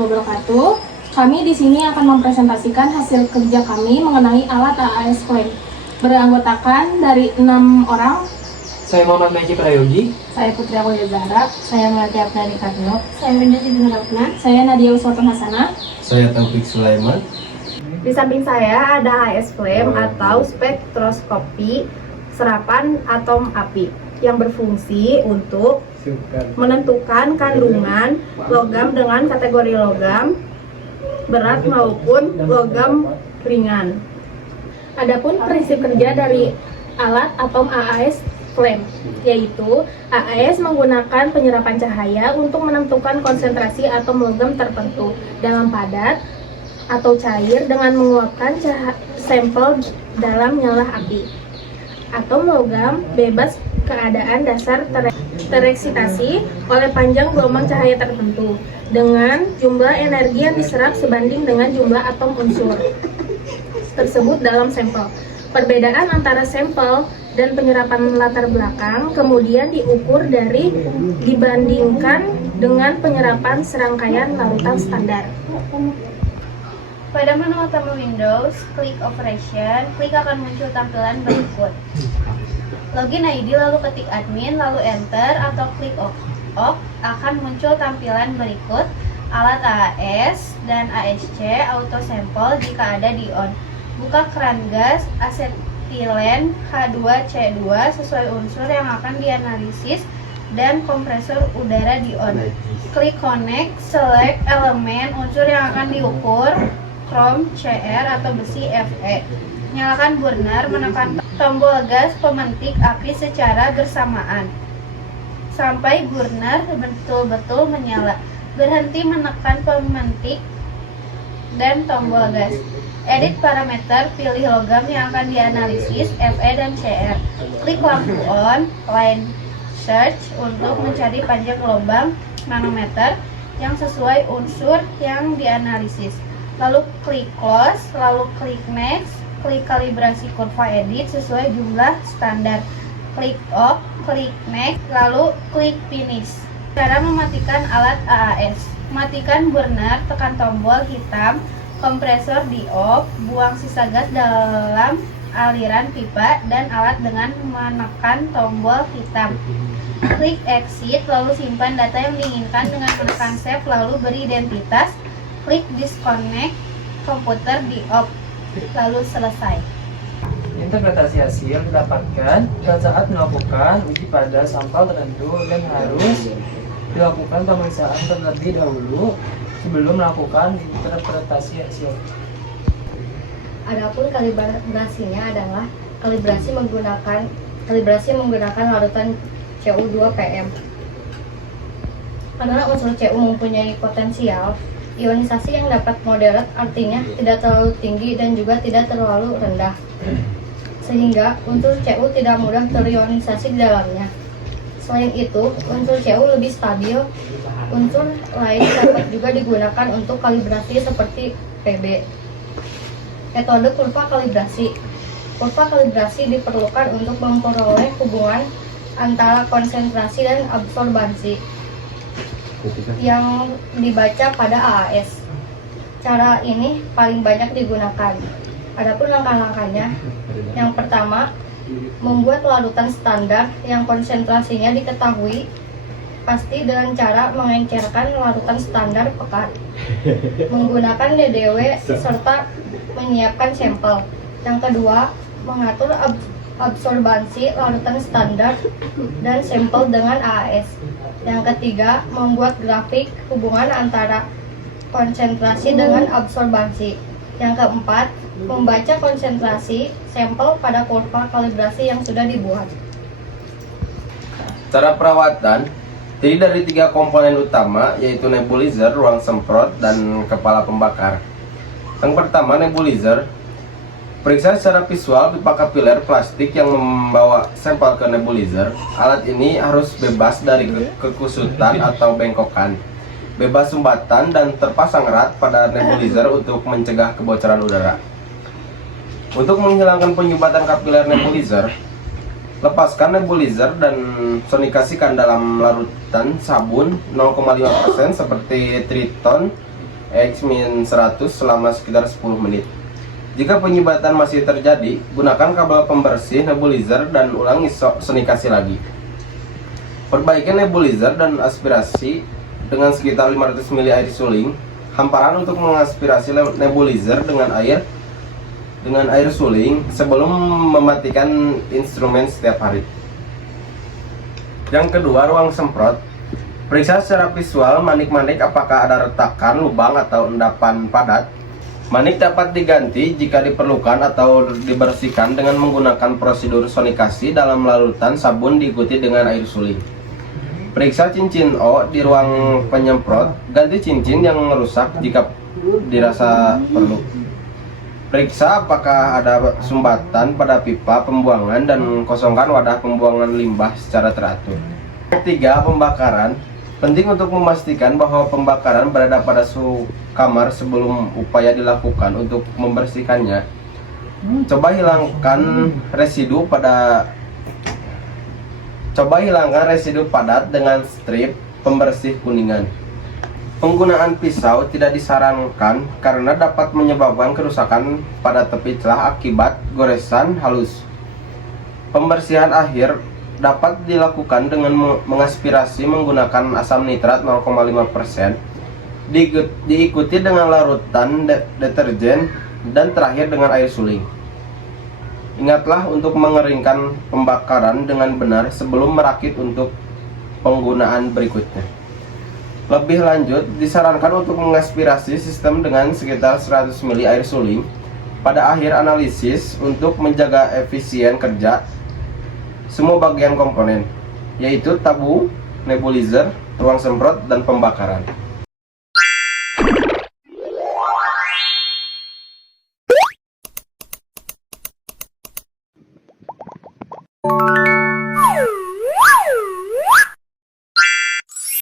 wabarakatuh. Kami di sini akan mempresentasikan hasil kerja kami mengenai alat AAS Flame. Beranggotakan dari 6 orang. Saya Muhammad Meki Prayogi. Saya Putri Akoya Zahra. Saya Melati Abdani Karno. Saya Winda Sidinratna. Saya Nadia Uswatun Hasanah. Saya Taufik Sulaiman. Di samping saya ada AAS Flame atau spektroskopi serapan atom api yang berfungsi untuk menentukan kandungan logam dengan kategori logam berat maupun logam ringan. Adapun prinsip kerja dari alat atom AAS Flame, yaitu AAS menggunakan penyerapan cahaya untuk menentukan konsentrasi atom logam tertentu dalam padat atau cair dengan menguapkan sampel dalam nyala api. Atom logam bebas keadaan dasar tereksitasi oleh panjang gelombang cahaya tertentu dengan jumlah energi yang diserap sebanding dengan jumlah atom unsur tersebut dalam sampel. Perbedaan antara sampel dan penyerapan latar belakang kemudian diukur dari dibandingkan dengan penyerapan serangkaian larutan standar. Pada menu utama Windows, klik Operation, klik akan muncul tampilan berikut. Login ID lalu ketik admin lalu enter atau klik OK akan muncul tampilan berikut. Alat AAS dan ASC auto sample jika ada di on. Buka keran gas asetilen H2C2 sesuai unsur yang akan dianalisis dan kompresor udara di on. Klik connect, select elemen unsur yang akan diukur, krom, CR atau besi Fe. Nyalakan burner, menekan tombol gas pemantik api secara bersamaan sampai burner betul-betul menyala. Berhenti menekan pemantik dan tombol gas. Edit parameter, pilih logam yang akan dianalisis, Fe dan CR. Klik lampu on, line search untuk mencari panjang lubang nanometer yang sesuai unsur yang dianalisis. Lalu klik close, lalu klik next, klik kalibrasi kurva edit sesuai jumlah standar. Klik off, klik next, lalu klik finish. Cara mematikan alat AAS. Matikan burner, tekan tombol hitam, kompresor di off, buang sisa gas dalam aliran pipa dan alat dengan menekan tombol hitam. Klik exit, lalu simpan data yang diinginkan dengan menekan save, lalu beri identitas. Klik disconnect, komputer di off, lalu selesai. Interpretasi hasil didapatkan saat melakukan uji pada sampel tertentu dan harus dilakukan pemeriksaan terlebih dahulu sebelum melakukan interpretasi hasil. Adapun kalibrasinya adalah kalibrasi menggunakan larutan Cu2PM. Karena unsur Cu mempunyai potensial ionisasi yang dapat moderat, artinya tidak terlalu tinggi dan juga tidak terlalu rendah, sehingga unsur Cu tidak mudah terionisasi di dalamnya. Selain itu, unsur Cu lebih stabil. Unsur lain dapat juga digunakan untuk kalibrasi seperti Pb. Metode kurva kalibrasi. Kurva kalibrasi diperlukan untuk memperoleh hubungan antara konsentrasi dan absorbansi yang dibaca pada AAS. Cara ini paling banyak digunakan. Adapun langkah-langkahnya, yang pertama, membuat larutan standar yang konsentrasinya diketahui pasti dengan cara mengencerkan larutan standar pekat, menggunakan DDW serta menyiapkan sampel. Yang kedua, mengatur absorbansi larutan standar dan sampel dengan AAS. Yang ketiga, membuat grafik hubungan antara konsentrasi dengan absorbansi. Yang keempat, membaca konsentrasi sampel pada kurva kalibrasi yang sudah dibuat. Cara perawatan terdiri dari 3 komponen utama, yaitu nebulizer, ruang semprot, dan kepala pembakar. Yang pertama, nebulizer. Periksa secara visual pipa kapiler plastik yang membawa sampel ke nebulizer. Alat ini harus bebas dari kekusutan atau bengkokan, bebas sumbatan, dan terpasang erat pada nebulizer untuk mencegah kebocoran udara. Untuk menghilangkan penyumbatan kapiler nebulizer, lepaskan nebulizer dan sonikasikan dalam larutan sabun 0,5% seperti Triton X-100 selama sekitar 10 menit. Jika penyibatan masih terjadi, gunakan kabel pembersih nebulizer dan ulangi sonikasi lagi. Perbaiki nebulizer dan aspirasi dengan sekitar 500 ml air suling. Hamparan untuk mengaspirasi nebulizer dengan air suling sebelum mematikan instrumen setiap hari. Yang kedua, ruang semprot. Periksa secara visual manik-manik apakah ada retakan, lubang, atau endapan padat. Manik dapat diganti jika diperlukan atau dibersihkan dengan menggunakan prosedur sonikasi dalam larutan sabun diikuti dengan air suling. Periksa cincin O di ruang penyemprot, ganti cincin yang rusak jika dirasa perlu. Periksa apakah ada sumbatan pada pipa pembuangan dan kosongkan wadah pembuangan limbah secara teratur. Ketiga, pembakaran. Penting untuk memastikan bahwa pembakaran berada pada suhu kamar sebelum upaya dilakukan untuk membersihkannya. Coba hilangkan residu padat dengan strip pembersih kuningan. Penggunaan pisau tidak disarankan karena dapat menyebabkan kerusakan pada tepi celah akibat goresan halus. Pembersihan akhir dapat dilakukan dengan mengaspirasi menggunakan asam nitrat 0,5%, diikuti dengan larutan deterjen, dan terakhir dengan air suling. Ingatlah untuk mengeringkan pembakaran dengan benar sebelum merakit untuk penggunaan berikutnya. Lebih lanjut, disarankan untuk mengaspirasi sistem dengan sekitar 100 ml air suling pada akhir analisis untuk menjaga efisien kerja semua bagian komponen, yaitu tabung, nebulizer, ruang semprot, dan pembakaran.